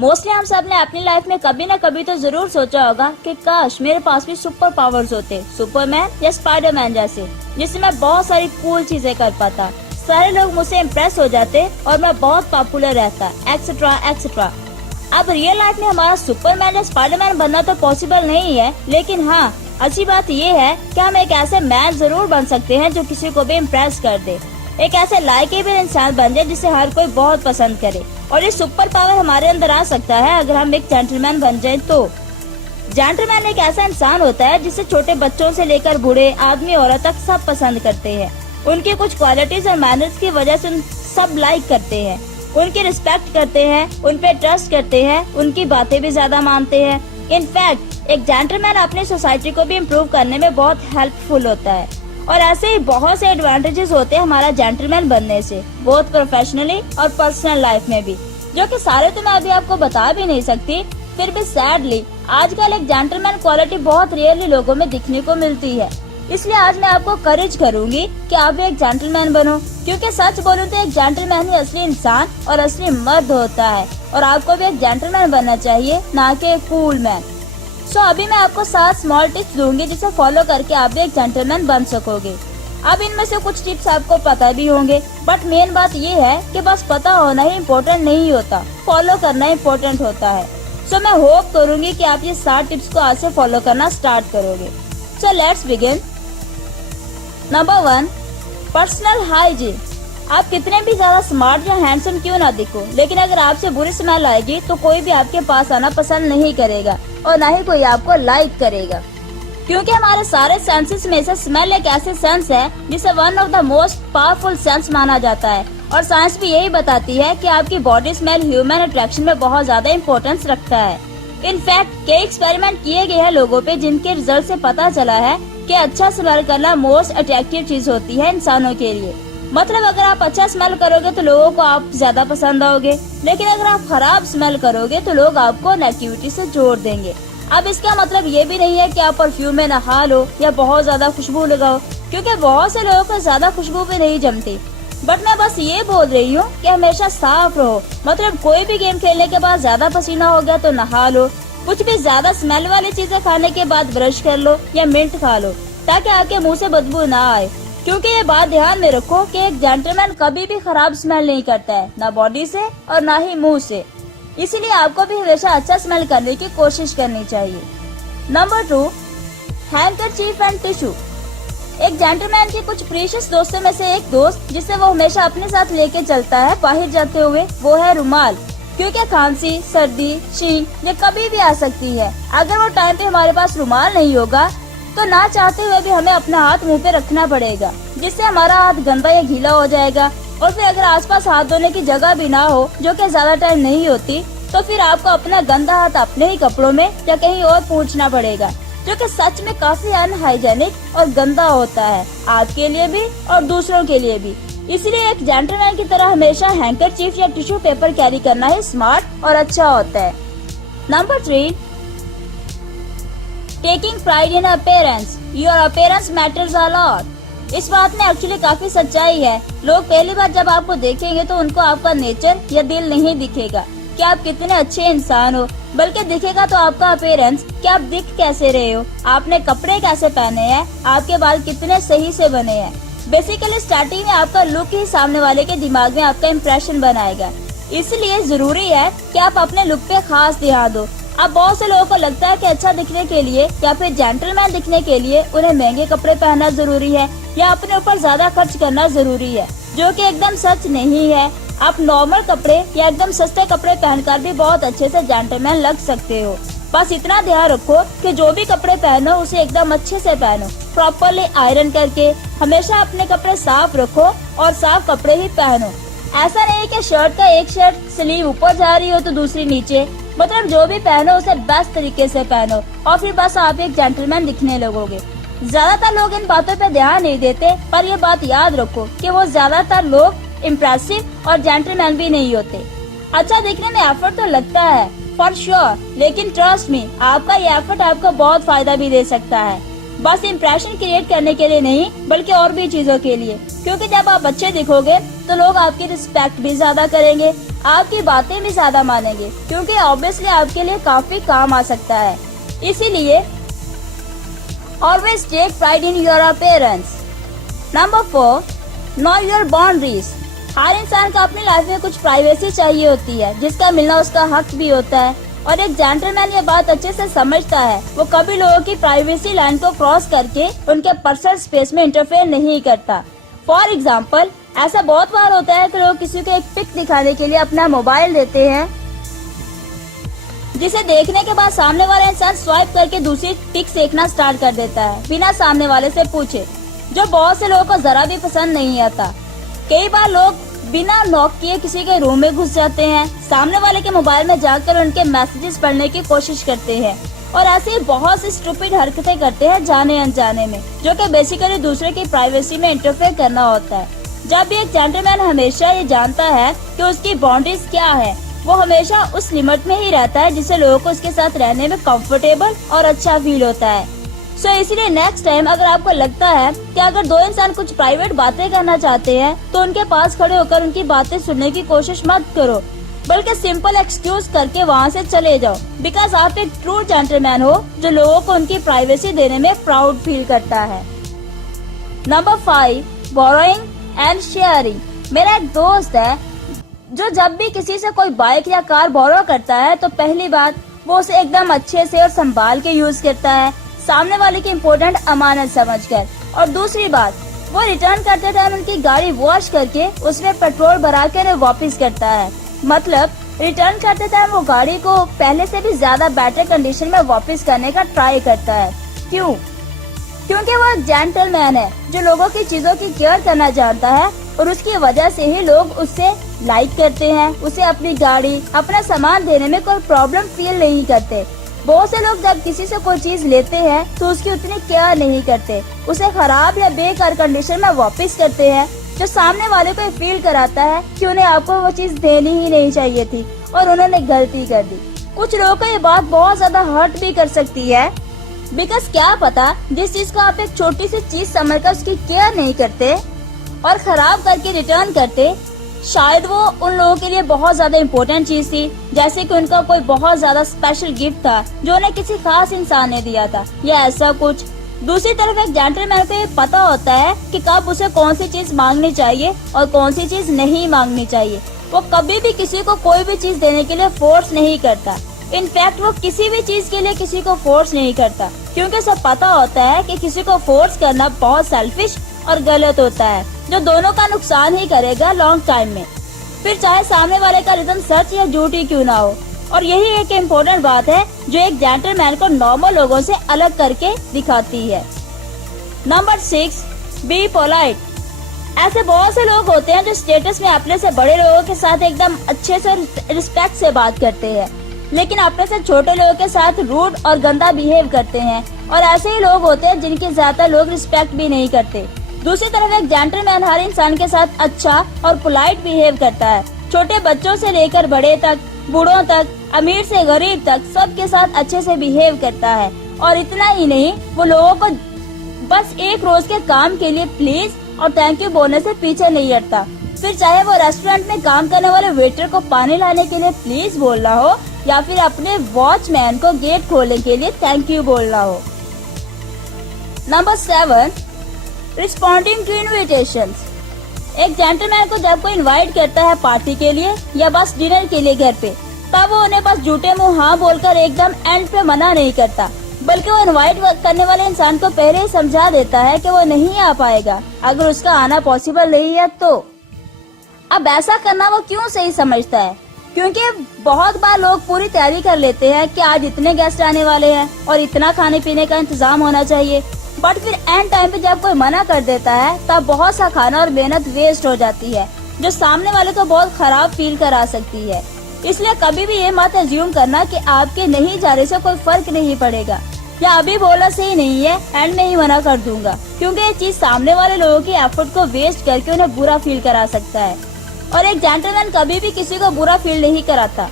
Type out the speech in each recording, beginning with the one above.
Mostly हम सब ने अपनी लाइफ में कभी न कभी तो जरूर सोचा होगा कि काश मेरे पास भी सुपर पावर्स होते, सुपरमैन या स्पाइडरमैन जैसे, जिससे मैं बहुत सारी कूल चीजें कर पाता, सारे लोग मुझसे इम्प्रेस हो जाते और मैं बहुत पॉपुलर रहता, एक्सेट्रा एक्सेट्रा। अब रियल लाइफ में हमारा सुपरमैन या स्पाइडरमैन बनना तो पॉसिबल नहीं है, लेकिन हाँ, अच्छी बात ये है कि हम एक ऐसे मैन जरूर बन सकते हैं जो किसी को भी इम्प्रेस कर दे, एक ऐसे लाइकेबल इंसान बन जाए जिसे हर कोई बहुत पसंद करे। और ये सुपर पावर हमारे अंदर आ सकता है अगर हम एक जेंटलमैन बन जाए तो। जेंटलमैन एक ऐसा इंसान होता है जिसे छोटे बच्चों से लेकर बूढ़े आदमी औरत तक सब पसंद करते हैं। उनकी कुछ क्वालिटीज और मैनर्स की वजह से सब लाइक करते हैं, उनकी रिस्पेक्ट करते हैं, उन पे ट्रस्ट करते हैं, उनकी बातें भी ज्यादा मानते हैं। इनफैक्ट एक जेंटलमैन अपनी सोसाइटी को भी इम्प्रूव करने में बहुत हेल्पफुल होता है। और ऐसे ही बहुत से एडवांटेजेस होते हैं हमारा जेंटलमैन बनने से, बहुत प्रोफेशनली और पर्सनल लाइफ में भी, जो कि सारे तो मैं अभी आपको बता भी नहीं सकती। फिर भी सैडली आजकल एक जेंटलमैन क्वालिटी बहुत रेयरली लोगों में दिखने को मिलती है। इसलिए आज मैं आपको करेज करूंगी कि आप भी एक जेंटलमैन बनो, क्योंकि सच बोलूं तो एक जेंटलमैन ही असली इंसान और असली मर्द होता है। और आपको भी एक जेंटलमैन बनना चाहिए, ना कि एक कूल मैन। सो अभी मैं आपको 7 स्मॉल टिप्स दूंगी जिसे फॉलो करके आप भी एक जेंटलमैन बन सकोगे। अब इनमें से कुछ टिप्स आपको पता भी होंगे, बट मेन बात ये है कि बस पता होना ही इम्पोर्टेंट नहीं होता, फॉलो करना इम्पोर्टेंट होता है। सो मैं होप करूंगी कि आप ये 7 टिप्स को आज से फॉलो करना स्टार्ट करोगे। So let's begin. Number 1, personal hygiene. आप कितने भी ज्यादा स्मार्ट या हैंडसम क्यों ना दिखो, लेकिन अगर आपसे बुरी स्मेल आएगी तो कोई भी आपके पास आना पसंद नहीं करेगा और ना ही कोई आपको लाइक करेगा, क्योंकि हमारे सारे सेंसेस में से स्मेल एक ऐसे सेंस है जिसे one of the most powerful sense माना जाता है। और साइंस भी यही बताती है कि आपकी बॉडी स्मेल ह्यूमन अट्रैक्शन में बहुत ज्यादा इम्पोर्टेंस रखता है। इनफैक्ट कई एक्सपेरिमेंट किए गए हैं लोगों पे, जिनके रिजल्ट से पता चला है कि अच्छा स्मेल करना मोस्ट अट्रैक्टिव चीज होती है इंसानों के लिए। मतलब अगर आप अच्छा स्मेल करोगे तो लोगों को आप ज्यादा पसंद आओगे, लेकिन अगर आप खराब स्मेल करोगे तो लोग आपको नेगेटिविटी से जोड़ देंगे। अब इसका मतलब ये भी नहीं है कि आप परफ्यूम में नहा लो या बहुत ज्यादा खुशबू लगाओ, क्योंकि बहुत से लोगों को ज्यादा खुशबू भी नहीं जमती। बट मैं बस ये बोल रही हूँ कि हमेशा साफ रहो। मतलब कोई भी गेम खेलने के बाद ज्यादा पसीना हो गया तो नहा लो, कुछ भी ज्यादा स्मेल वाली चीजें खाने के बाद ब्रश कर लो या मिंट खा लो, ताकि आपके मुंह से बदबू ना आए। क्योंकि ये बात ध्यान में रखो कि एक जेंटलमैन कभी भी खराब स्मेल नहीं करता है, ना बॉडी से और ना ही मुंह से। इसीलिए आपको भी हमेशा अच्छा स्मेल करने की कोशिश करनी चाहिए। Number 2, handkerchief and tissue. एक जेंटलमैन के कुछ प्रीशियस दोस्तों में से एक दोस्त जिसे वो हमेशा अपने साथ लेके चलता है बाहर जाते हुए, वो है रुमाल। क्योंकि खांसी, सर्दी, छींक ये कभी भी आ सकती है। अगर वो टाइम पे हमारे पास रुमाल नहीं होगा तो ना चाहते हुए भी हमें अपना हाथ मुंह पे रखना पड़ेगा, जिससे हमारा हाथ गंदा या गीला हो जाएगा। और फिर अगर आसपास हाथ धोने की जगह भी ना हो, जो कि ज्यादा टाइम नहीं होती, तो फिर आपको अपना गंदा हाथ अपने ही कपड़ों में या कहीं और पोंछना पड़ेगा, जो कि सच में काफी अनहाइजेनिक और गंदा होता है, आपके लिए भी और दूसरों के लिए भी। इसलिए एक जेंटलमैन की तरह हमेशा हैंकरचीफ या टिश्यू पेपर कैरी करना ही स्मार्ट और अच्छा होता है। Number 3, taking pride in appearance. Your appearance matters a lot. इस बात में एक्चुअली काफी सच्चाई है। लोग पहली बार जब आपको देखेंगे तो उनको आपका नेचर या दिल नहीं दिखेगा कि आप कितने अच्छे इंसान हो, बल्कि दिखेगा तो आपका अपीयरेंस कि आप दिख कैसे रहे हो, आपने कपड़े कैसे पहने हैं, आपके बाल कितने सही से बने हैं। बेसिकली स्टार्टिंग में आपका लुक ही सामने वाले के दिमाग में आपका इम्प्रेशन बनाएगा। इसलिए जरूरी है कि आप अपने लुक पे खास ध्यान दो। अब बहुत से लोगों को लगता है कि अच्छा दिखने के लिए या फिर जेंटलमैन दिखने के लिए उन्हें महंगे कपड़े पहनना जरूरी है या अपने ऊपर ज्यादा खर्च करना जरूरी है, जो कि एकदम सच नहीं है। आप नॉर्मल कपड़े या एकदम सस्ते कपड़े पहनकर भी बहुत अच्छे से जेंटलमैन लग सकते हो। बस इतना ध्यान रखो कि जो भी कपड़े पहनो उसे एकदम अच्छे से पहनो, प्रॉपरली आयरन करके। हमेशा अपने कपड़े साफ रखो और साफ कपड़े ही पहनो। ऐसा नहीं कि शर्ट का एक शर्ट स्लीव ऊपर जा रही हो तो दूसरी नीचे। मतलब जो भी पहनो उसे बेस्ट तरीके से पहनो और फिर बस आप एक जेंटलमैन दिखने लगोगे। ज्यादातर लोग इन बातों पे ध्यान नहीं देते, पर ये बात याद रखो कि वो ज्यादातर लोग इम्प्रेसिव और जेंटलमैन भी नहीं होते। अच्छा दिखने में एफर्ट तो लगता है फॉर श्योर, लेकिन ट्रस्ट मी आपका ये एफर्ट आपको बहुत फायदा भी दे सकता है। बस इम्प्रेशन क्रिएट करने के लिए नहीं बल्कि और भी चीजों के लिए, क्योंकि जब आप अच्छे दिखोगे तो लोग आपकी रिस्पेक्ट भी ज्यादा करेंगे, आपकी बातें भी ज्यादा मानेंगे, क्योंकि ऑब्वियसली आपके लिए काफी काम आ सकता है। इसीलिए always take pride in your appearance. Number 4, know your boundaries. हर इंसान को अपनी लाइफ में कुछ प्राइवेसी चाहिए होती है, जिसका मिलना उसका हक भी होता है, और एक जेंटलमैन ये बात अच्छे से समझता है। वो कभी लोगों की प्राइवेसी लाइन को क्रॉस करके उनके पर्सनल स्पेस में इंटरफेयर नहीं करता। फॉर एग्जाम्पल, ऐसा बहुत बार होता है कि लोग किसी को एक पिक दिखाने के लिए अपना मोबाइल देते हैं, जिसे देखने के बाद सामने वाला इंसान स्वाइप करके दूसरी पिक देखना स्टार्ट कर देता है बिना सामने वाले से पूछे, जो बहुत से लोगों को जरा भी पसंद नहीं आता। कई बार लोग बिना लॉक किए किसी के रूम में घुस जाते हैं, सामने वाले के मोबाइल में जाकर उनके मैसेजेस पढ़ने की कोशिश करते हैं, और ऐसे ही बहुत सी स्टूपिड हरकतें करते हैं जाने अनजाने में, जो कि बेसिकली दूसरे की प्राइवेसी में इंटरफेयर करना होता है। जब भी एक जेंटलमैन हमेशा ये जानता है कि उसकी बाउंड्रीज क्या है, वो हमेशा उस लिमिट में ही रहता है जिससे लोगों को उसके साथ रहने में कंफर्टेबल और अच्छा फील होता है। इसलिए नेक्स्ट टाइम अगर आपको लगता है कि अगर दो इंसान कुछ प्राइवेट बातें करना चाहते हैं तो उनके पास खड़े होकर उनकी बातें सुनने की कोशिश मत करो, बल्कि सिंपल एक्सक्यूज करके वहाँ से चले जाओ, बिकॉज आप एक ट्रू जेंटलमैन हो जो लोगों को उनकी प्राइवेसी देने में प्राउड फील करता है। Number 5, borrowing and sharing. मेरा एक दोस्त है जो जब भी किसी से कोई बाइक या कार बोरो करता है तो पहली बात वो उसे एकदम अच्छे से और संभाल के यूज करता है, सामने वाले की इम्पोर्टेंट अमानत समझकर, और दूसरी बात वो रिटर्न करते टाइम उनकी गाड़ी वॉश करके उसमें पेट्रोल भरा कर वापस करता है। मतलब रिटर्न करते टाइम वो गाड़ी को पहले से भी ज्यादा बेटर कंडीशन में वापस करने का ट्राई करता है। क्यों? क्योंकि वो एक जेंटलमैन है जो लोगों की चीजों की केयर करना जानता है, और उसकी वजह से ही लोग उससे लाइक करते हैं, उसे अपनी गाड़ी अपना सामान देने में कोई प्रॉब्लम फील नहीं करते। बहुत से लोग जब किसी से कोई चीज लेते हैं तो उसकी उतनी केयर नहीं करते, उसे खराब या बेकार कंडीशन में वापस करते हैं, जो सामने वाले को फील कराता है कि उन्हें आपको वो चीज देनी ही नहीं चाहिए थी और उन्होंने गलती कर दी। कुछ लोगों को ये बात बहुत ज्यादा हर्ट भी कर सकती है, बिकॉज क्या पता जिस चीज को आप एक छोटी सी चीज समझकर उसकी केयर नहीं करते और खराब करके रिटर्न करते, शायद वो उन लोगों के लिए बहुत ज्यादा इम्पोर्टेंट चीज थी, जैसे कि उनका कोई बहुत ज्यादा स्पेशल गिफ्ट था जो उन्हें किसी खास इंसान ने दिया था, या ऐसा कुछ। दूसरी तरफ एक जेंटलमैन को ये पता होता है कि कब उसे कौन सी चीज मांगनी चाहिए और कौन सी चीज नहीं मांगनी चाहिए। वो कभी भी किसी को कोई भी चीज देने के लिए फोर्स नहीं करता। इनफैक्ट वो किसी भी चीज के लिए किसी को फोर्स नहीं करता, क्योंकि उसे पता होता है कि किसी को फोर्स करना बहुत सेल्फिश और गलत होता है, जो दोनों का नुकसान ही करेगा लॉन्ग टाइम में, फिर चाहे सामने वाले का रीजन सच या झूठ ही क्यों ना हो। और यही एक इम्पोर्टेंट बात है जो एक जेंटलमैन को नॉर्मल लोगों से अलग करके दिखाती है। Number 6, be polite. ऐसे बहुत से लोग होते हैं जो स्टेटस में अपने से बड़े लोगों के साथ एकदम अच्छे से रिस्पेक्ट से बात करते हैं, लेकिन अपने से छोटे लोगों के साथ रूड और गंदा बिहेव करते हैं, और ऐसे ही लोग होते हैं जिनकी ज्यादा लोग रिस्पेक्ट भी नहीं करते। दूसरी तरफ एक जेंटलमैन हर इंसान के साथ अच्छा और पोलाइट बिहेव करता है, छोटे बच्चों से लेकर बड़े तक, बूढ़ों तक, अमीर से गरीब तक, सबके साथ अच्छे से बिहेव करता है। और इतना ही नहीं, वो लोगों को बस एक रोज के काम के लिए प्लीज और थैंक यू बोलने से पीछे नहीं हटता, फिर चाहे वो रेस्टोरेंट में काम करने वाले वेटर को पानी लाने के लिए प्लीज बोलना हो या फिर अपने वॉचमैन को गेट खोलने के लिए थैंक यू बोलना हो। Number 7, responding to invitations. एक जेंटलमैन को जब कोई इनवाइट करता है पार्टी के लिए या बस डिनर के लिए घर पे, तब वो उन्हें बस झूठे मुंह हाँ बोलकर एकदम एंड पे मना नहीं करता, बल्कि वो इनवाइट करने वाले इंसान को पहले ही समझा देता है कि वो नहीं आ पाएगा अगर उसका आना पॉसिबल नहीं है तो। अब ऐसा करना वो क्यों सही समझता है? क्योंकि बहुत बार लोग पूरी तैयारी कर लेते हैं कि आज इतने गेस्ट आने वाले हैं और इतना खाने पीने का इंतजाम होना चाहिए, बट फिर एंड टाइम पे जब कोई मना कर देता है तब बहुत सा खाना और मेहनत वेस्ट हो जाती है, जो सामने वाले को बहुत खराब फील करा सकती है। इसलिए कभी भी ये मत अज्यूम करना कि आपके नहीं जाने से कोई फर्क नहीं पड़ेगा, या अभी बोला सही नहीं है एंड में ही मना कर दूंगा, क्योंकि ये चीज सामने वाले लोगों की एफर्ट को वेस्ट करके उन्हें बुरा फील करा सकता है। और एक जेंटलमैन कभी भी किसी को बुरा फील नहीं कराता।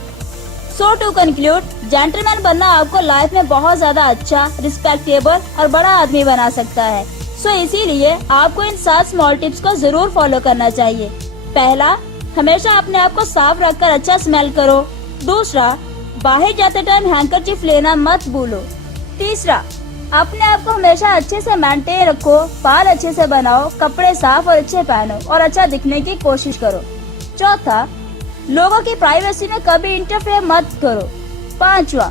सो टू कंक्लूड, जेंटलमैन बनना आपको लाइफ में बहुत ज्यादा अच्छा, रिस्पेक्टेबल और बड़ा आदमी बना सकता है। सो इसीलिए आपको इन 7 स्मॉल टिप्स को जरूर फॉलो करना चाहिए। पहला, हमेशा अपने आप को साफ रखकर अच्छा स्मेल करो। दूसरा, बाहर जाते टाइम हैंकरचीफ लेना मत भूलो। तीसरा, अपने आप को हमेशा अच्छे से मेंटेन रखो, बाल अच्छे से बनाओ, कपड़े साफ और अच्छे पहनो और अच्छा दिखने की कोशिश करो। चौथा, लोगों की प्राइवेसी में कभी इंटरफेयर मत करो। पांचवा,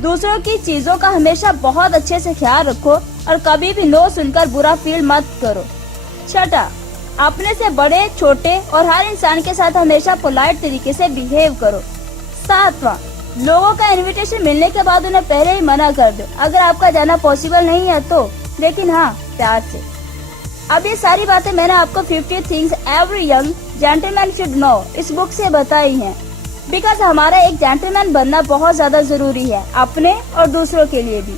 दूसरों की चीजों का हमेशा बहुत अच्छे से ख्याल रखो और कभी भी नो सुनकर बुरा फील मत करो। छठा, अपने से बड़े, छोटे और हर इंसान के साथ हमेशा पोलाइट तरीके से बिहेव करो। सातवां, लोगों का इनविटेशन मिलने के बाद उन्हें पहले ही मना कर दो अगर आपका जाना पॉसिबल नहीं है तो, लेकिन हाँ, प्यार से। अब ये सारी बातें मैंने आपको 50 things every young gentleman should know इस बुक से बताई हैं, बिकॉज हमारा एक जेंटलमैन बनना बहुत ज्यादा जरूरी है, अपने और दूसरों के लिए भी।